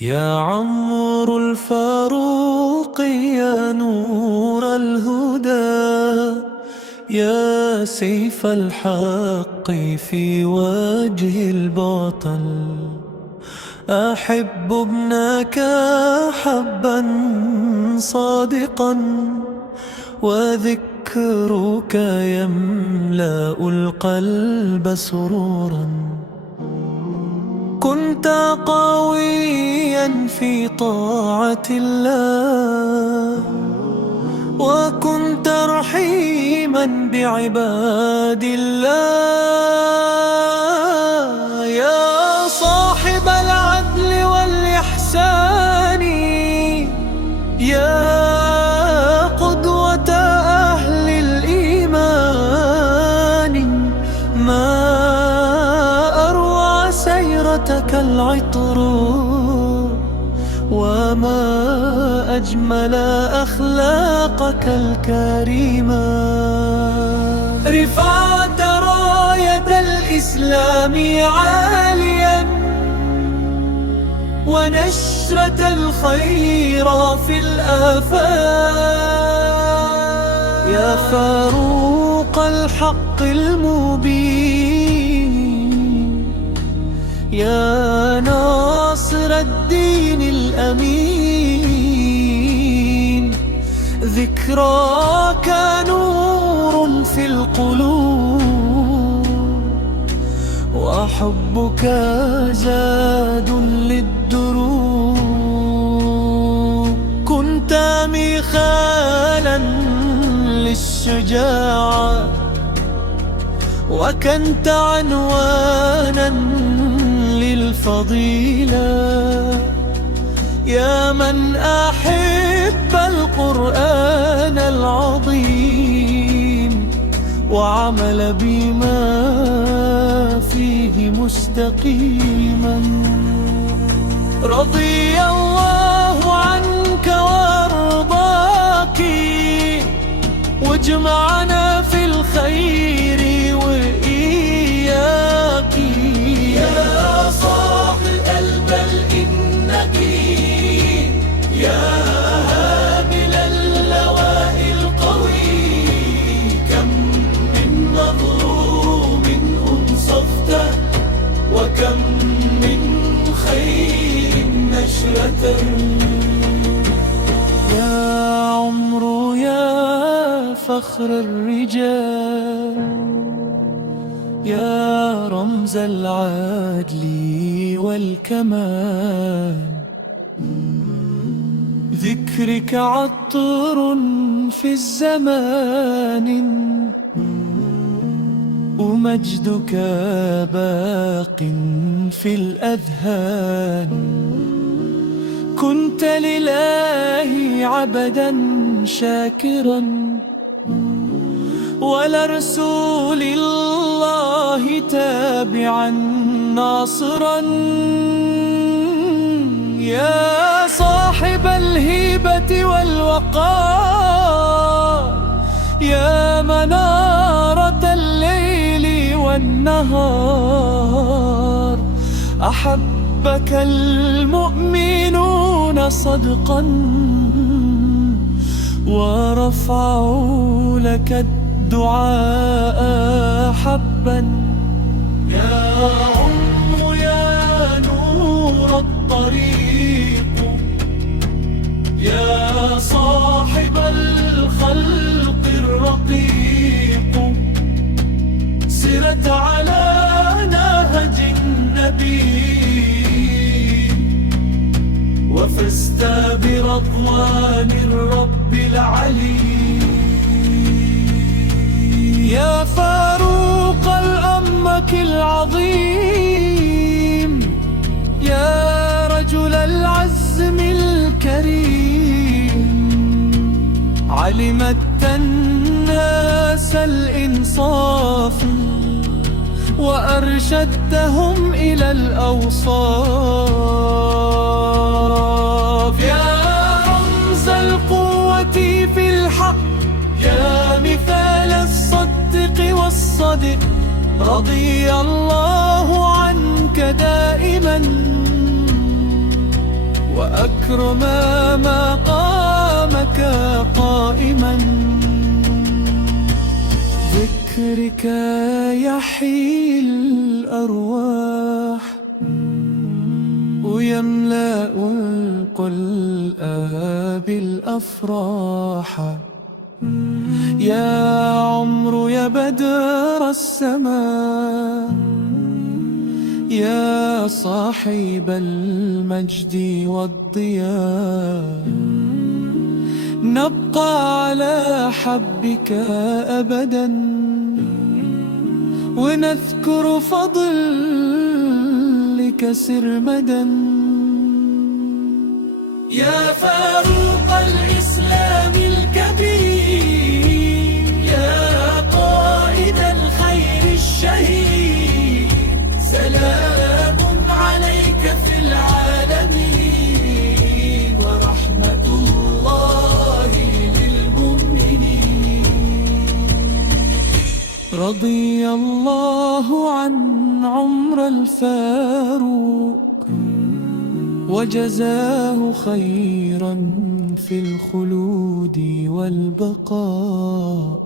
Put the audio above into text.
يا عمرو الفاروق يا نور الهدى، يا سيف الحق في وجه الباطل. أحب ابنك حبا صادقا، وذكرك يملأ القلب سرورا. كنت قويا في طاعة الله، وكنت رحيما بعباد الله. يا صاحب العدل والإحسان، يا قدوة أهل الإيمان، ما أروع سيرتك العطر، وما أجمل أخلاقك الكريمة. رفعت راية الإسلام عاليا، ونشرة الخير في الآفاق. يا فاروق الحق المبين، يا ناصر الدين الأمين. ذكراك نور في القلوب، وحبك زاد للدروب. كنت ميخالا للشجاعة، وكنت عنوانا للفضيلة. يا من أحب القرآن العظيم، وعمل بما فيه مستقيما. رضي الله عنك وارضاك، واجمعنا في الخير وإياك. يا صاحب القلب النقي، يا هامل اللواء القوي. كم من مظلوم أنصفت، وكم من خير نشرة. يا عمرو يا فخر الرجال، يا رمز العدل والكمال. ذكرك عطر في الزمان، ومجدك باق في الأذهان. كنت لله عبدا شاكرا، ولرسول الله تابعا ناصرا. يا صاحب الهيبة والوقار، يا منارة الليل والنهار. أحبك المؤمنون صدقا، ورفعوا لك الدعاء حبا. يا عم يا نور الطريق، يا صاحب الخلق الرقيق. سرت على نهج النبي، وفزت برضوان الرب العلي. يا فاروق الأمك العظيم، يا رجل العزم الكريم. علمت الناس الإنصاف، وأرشدتهم إلى الأوصاف. يا رمز القوة في الحق، يا مثال الصدق والصدق. رضي الله عنك دائما، وأكرم مقامك قائما. ذكرك يحيي الأرواح ويملأ القلب بالأفراح. يا عمر يا بدر السماء، يا صاحب المجد والضياء، نبقى على حبك أبدا ونذكر فضلك سرمدا. يا فاروق الإسلام الكبير، يا قائد الخير الشهيد، سلام عليك في العالمين ورحمة الله للمؤمنين. رضي الله عن عمر الفاروق وجزاه خيرا في الخلود والبقاء.